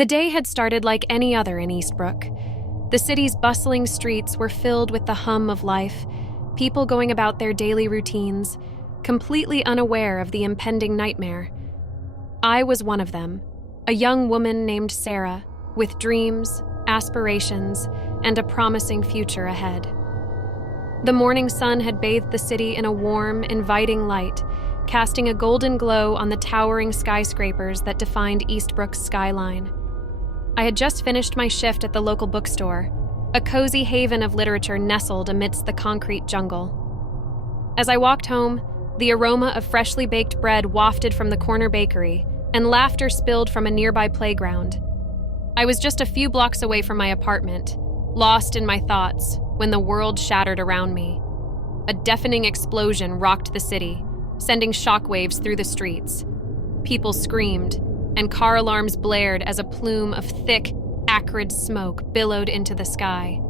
The day had started like any other in Eastbrook. The city's bustling streets were filled with the hum of life, people going about their daily routines, completely unaware of the impending nightmare. I was one of them, a young woman named Sarah, with dreams, aspirations, and a promising future ahead. The morning sun had bathed the city in a warm, inviting light, casting a golden glow on the towering skyscrapers that defined Eastbrook's skyline. I had just finished my shift at the local bookstore, a cozy haven of literature nestled amidst the concrete jungle. As I walked home, the aroma of freshly baked bread wafted from the corner bakery, and laughter spilled from a nearby playground. I was just a few blocks away from my apartment, lost in my thoughts, when the world shattered around me. A deafening explosion rocked the city, sending shockwaves through the streets. People screamed, and car alarms blared as a plume of thick, acrid smoke billowed into the sky.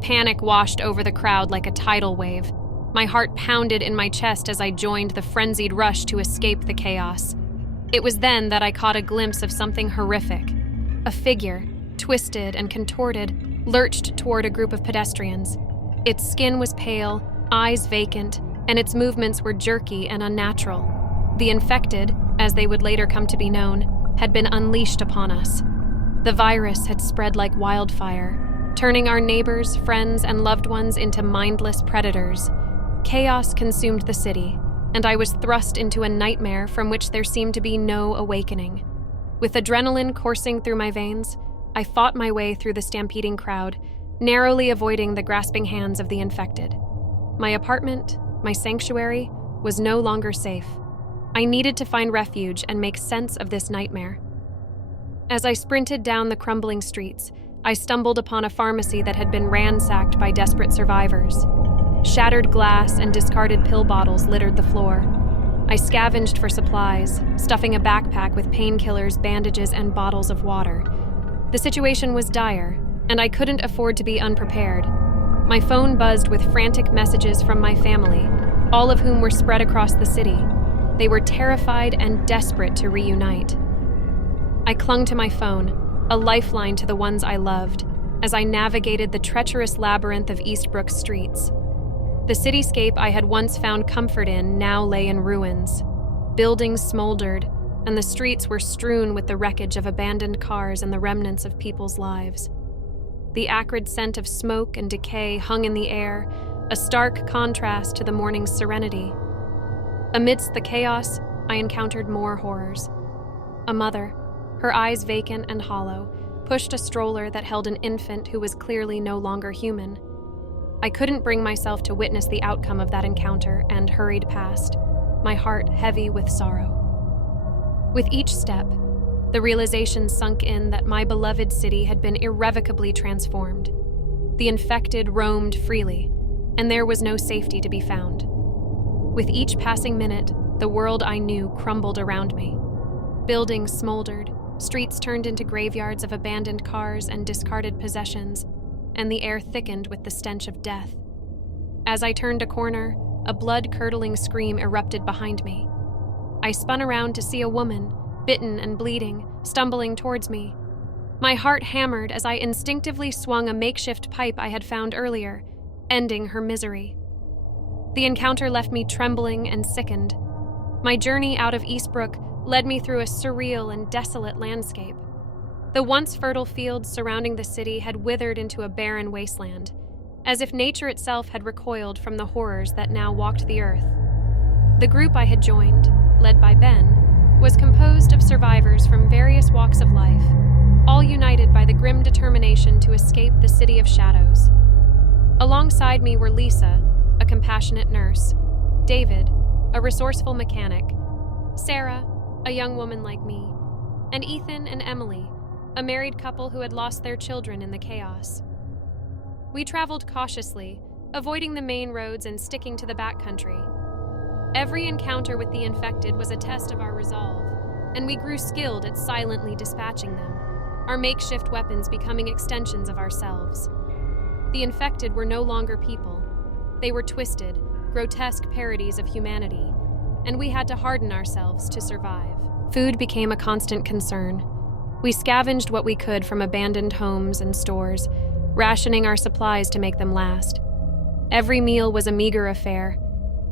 Panic washed over the crowd like a tidal wave. My heart pounded in my chest as I joined the frenzied rush to escape the chaos. It was then that I caught a glimpse of something horrific. A figure, twisted and contorted, lurched toward a group of pedestrians. Its skin was pale, eyes vacant, and its movements were jerky and unnatural. The infected, as they would later come to be known, had been unleashed upon us. The virus had spread like wildfire, turning our neighbors, friends, and loved ones into mindless predators. Chaos consumed the city, and I was thrust into a nightmare from which there seemed to be no awakening. With adrenaline coursing through my veins, I fought my way through the stampeding crowd, narrowly avoiding the grasping hands of the infected. My apartment, my sanctuary, was no longer safe. I needed to find refuge and make sense of this nightmare. As I sprinted down the crumbling streets, I stumbled upon a pharmacy that had been ransacked by desperate survivors. Shattered glass and discarded pill bottles littered the floor. I scavenged for supplies, stuffing a backpack with painkillers, bandages, and bottles of water. The situation was dire, and I couldn't afford to be unprepared. My phone buzzed with frantic messages from my family, all of whom were spread across the city. They were terrified and desperate to reunite. I clung to my phone, a lifeline to the ones I loved, as I navigated the treacherous labyrinth of Eastbrook streets. The cityscape I had once found comfort in now lay in ruins. Buildings smoldered, and the streets were strewn with the wreckage of abandoned cars and the remnants of people's lives. The acrid scent of smoke and decay hung in the air, a stark contrast to the morning's serenity. Amidst the chaos, I encountered more horrors. A mother, her eyes vacant and hollow, pushed a stroller that held an infant who was clearly no longer human. I couldn't bring myself to witness the outcome of that encounter and hurried past, my heart heavy with sorrow. With each step, the realization sunk in that my beloved city had been irrevocably transformed. The infected roamed freely, and there was no safety to be found. With each passing minute, the world I knew crumbled around me. Buildings smoldered, streets turned into graveyards of abandoned cars and discarded possessions, and the air thickened with the stench of death. As I turned a corner, a blood-curdling scream erupted behind me. I spun around to see a woman, bitten and bleeding, stumbling towards me. My heart hammered as I instinctively swung a makeshift pipe I had found earlier, ending her misery. The encounter left me trembling and sickened. My journey out of Eastbrook led me through a surreal and desolate landscape. The once fertile fields surrounding the city had withered into a barren wasteland, as if nature itself had recoiled from the horrors that now walked the earth. The group I had joined, led by Ben, was composed of survivors from various walks of life, all united by the grim determination to escape the city of shadows. Alongside me were Lisa, a compassionate nurse, David, a resourceful mechanic, Sarah, a young woman like me, and Ethan and Emily, a married couple who had lost their children in the chaos. We traveled cautiously, avoiding the main roads and sticking to the backcountry. Every encounter with the infected was a test of our resolve, and we grew skilled at silently dispatching them, our makeshift weapons becoming extensions of ourselves. The infected were no longer people. They were twisted, grotesque parodies of humanity, and we had to harden ourselves to survive. Food became a constant concern. We scavenged what we could from abandoned homes and stores, rationing our supplies to make them last. Every meal was a meager affair,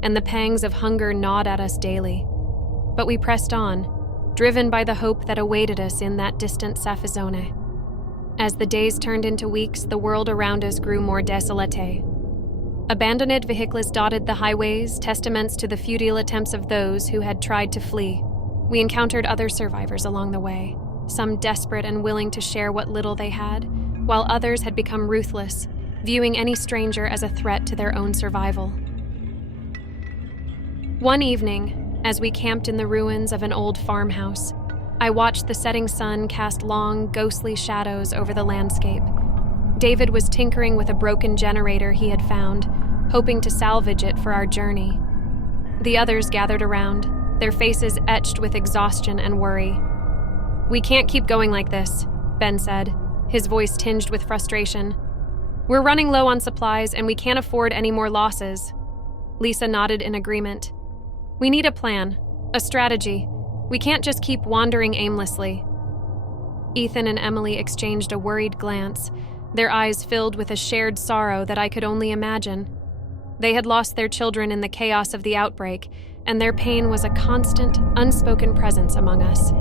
and the pangs of hunger gnawed at us daily. But we pressed on, driven by the hope that awaited us in that distant safezone. As the days turned into weeks, the world around us grew more desolate. Abandoned vehicles dotted the highways, testaments to the futile attempts of those who had tried to flee. We encountered other survivors along the way, some desperate and willing to share what little they had, while others had become ruthless, viewing any stranger as a threat to their own survival. One evening, as we camped in the ruins of an old farmhouse, I watched the setting sun cast long, ghostly shadows over the landscape. David was tinkering with a broken generator he had found, hoping to salvage it for our journey. The others gathered around, their faces etched with exhaustion and worry. "We can't keep going like this," Ben said, his voice tinged with frustration. "We're running low on supplies and we can't afford any more losses." Lisa nodded in agreement. "We need a plan, a strategy. We can't just keep wandering aimlessly." Ethan and Emily exchanged a worried glance, their eyes filled with a shared sorrow that I could only imagine. They had lost their children in the chaos of the outbreak, and their pain was a constant, unspoken presence among us.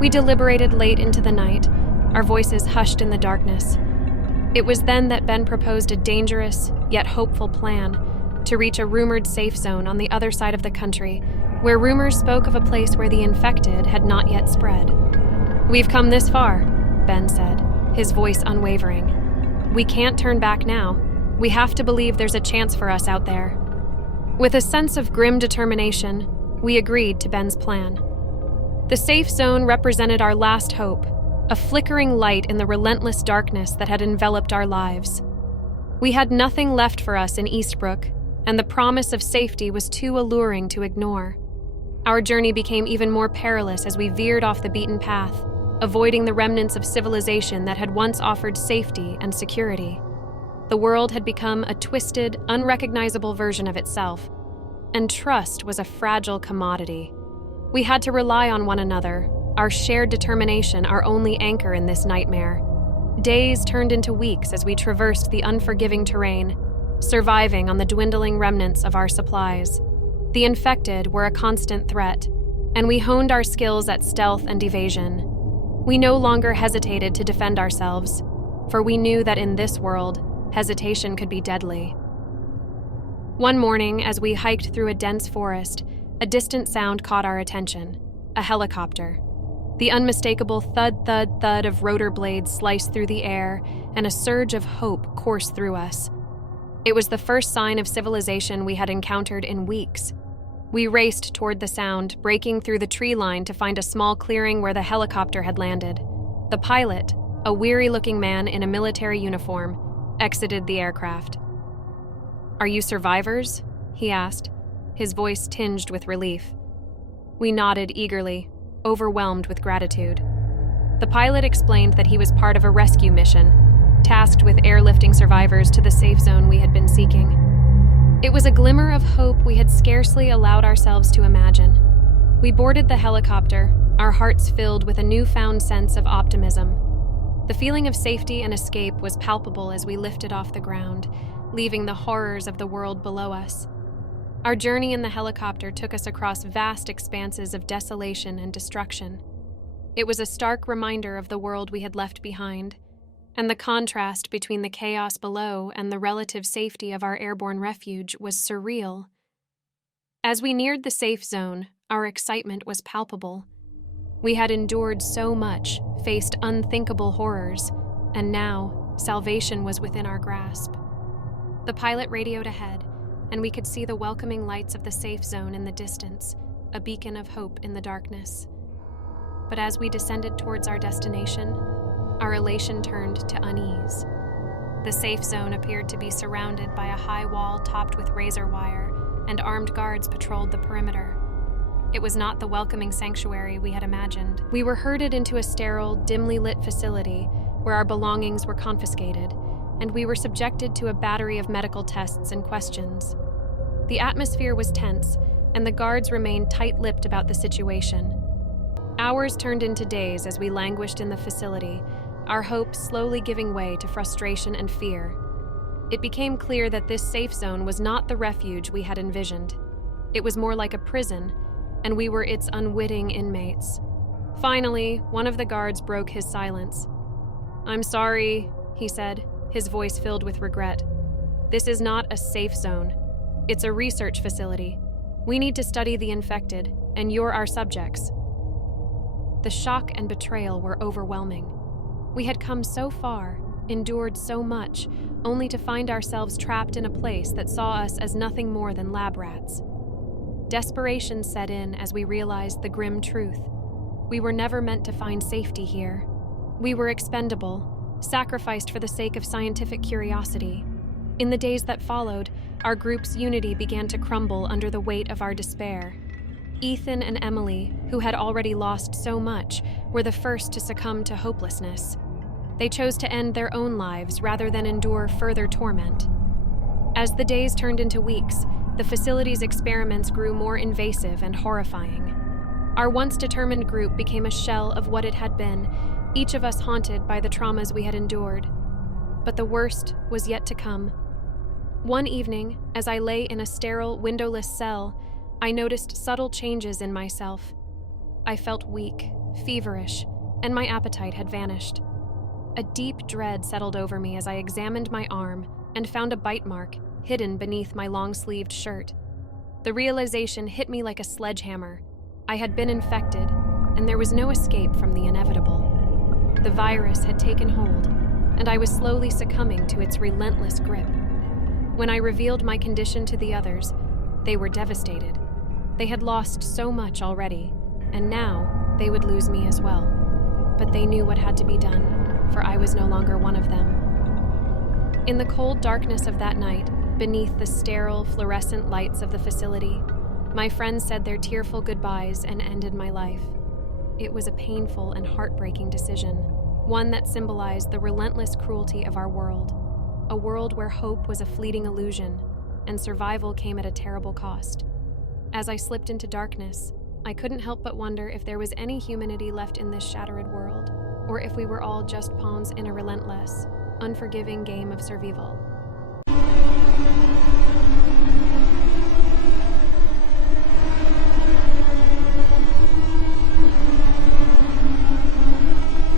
We deliberated late into the night, our voices hushed in the darkness. It was then that Ben proposed a dangerous, yet hopeful plan to reach a rumored safe zone on the other side of the country, where rumors spoke of a place where the infected had not yet spread. "We've come this far," Ben said, his voice unwavering. "We can't turn back now. We have to believe there's a chance for us out there." With a sense of grim determination, we agreed to Ben's plan. The safe zone represented our last hope, a flickering light in the relentless darkness that had enveloped our lives. We had nothing left for us in Eastbrook, and the promise of safety was too alluring to ignore. Our journey became even more perilous as we veered off the beaten path, avoiding the remnants of civilization that had once offered safety and security. The world had become a twisted, unrecognizable version of itself, and trust was a fragile commodity. We had to rely on one another, our shared determination our only anchor in this nightmare. Days turned into weeks as we traversed the unforgiving terrain, surviving on the dwindling remnants of our supplies. The infected were a constant threat, and we honed our skills at stealth and evasion. We no longer hesitated to defend ourselves, for we knew that in this world, hesitation could be deadly. One morning, as we hiked through a dense forest, a distant sound caught our attention: a helicopter. The unmistakable thud, thud, thud of rotor blades sliced through the air, and a surge of hope coursed through us. It was the first sign of civilization we had encountered in weeks. We raced toward the sound, breaking through the tree line to find a small clearing where the helicopter had landed. The pilot, a weary-looking man in a military uniform, exited the aircraft. "Are you survivors?" he asked, his voice tinged with relief. We nodded eagerly, overwhelmed with gratitude. The pilot explained that he was part of a rescue mission, tasked with airlifting survivors to the safe zone we had been seeking. It was a glimmer of hope we had scarcely allowed ourselves to imagine. We boarded the helicopter, our hearts filled with a newfound sense of optimism. The feeling of safety and escape was palpable as we lifted off the ground, leaving the horrors of the world below us. Our journey in the helicopter took us across vast expanses of desolation and destruction. It was a stark reminder of the world we had left behind, and the contrast between the chaos below and the relative safety of our airborne refuge was surreal. As we neared the safe zone, our excitement was palpable. We had endured so much, faced unthinkable horrors, and now salvation was within our grasp. The pilot radioed ahead, and we could see the welcoming lights of the safe zone in the distance, a beacon of hope in the darkness. But as we descended towards our destination, our elation turned to unease. The safe zone appeared to be surrounded by a high wall topped with razor wire, and armed guards patrolled the perimeter. It was not the welcoming sanctuary we had imagined. We were herded into a sterile, dimly lit facility where our belongings were confiscated, and we were subjected to a battery of medical tests and questions. The atmosphere was tense, and the guards remained tight-lipped about the situation. Hours turned into days as we languished in the facility, our hopes slowly giving way to frustration and fear. It became clear that this safe zone was not the refuge we had envisioned. It was more like a prison, and we were its unwitting inmates. Finally, one of the guards broke his silence. "I'm sorry," he said, his voice filled with regret. "This is not a safe zone. It's a research facility. We need to study the infected, and you're our subjects." The shock and betrayal were overwhelming. We had come so far, endured so much, only to find ourselves trapped in a place that saw us as nothing more than lab rats. Desperation set in as we realized the grim truth. We were never meant to find safety here. We were expendable, sacrificed for the sake of scientific curiosity. In the days that followed, our group's unity began to crumble under the weight of our despair. Ethan and Emily, who had already lost so much, were the first to succumb to hopelessness. They chose to end their own lives rather than endure further torment. As the days turned into weeks, the facility's experiments grew more invasive and horrifying. Our once determined group became a shell of what it had been, each of us haunted by the traumas we had endured. But the worst was yet to come. One evening, as I lay in a sterile, windowless cell, I noticed subtle changes in myself. I felt weak, feverish, and my appetite had vanished. A deep dread settled over me as I examined my arm and found a bite mark hidden beneath my long-sleeved shirt. The realization hit me like a sledgehammer. I had been infected, and there was no escape from the inevitable. The virus had taken hold, and I was slowly succumbing to its relentless grip. When I revealed my condition to the others, they were devastated. They had lost so much already, and now they would lose me as well. But they knew what had to be done, for I was no longer one of them. In the cold darkness of that night, beneath the sterile, fluorescent lights of the facility, my friends said their tearful goodbyes and ended my life. It was a painful and heartbreaking decision, one that symbolized the relentless cruelty of our world, a world where hope was a fleeting illusion, and survival came at a terrible cost. As I slipped into darkness, I couldn't help but wonder if there was any humanity left in this shattered world, or if we were all just pawns in a relentless, unforgiving game of survival.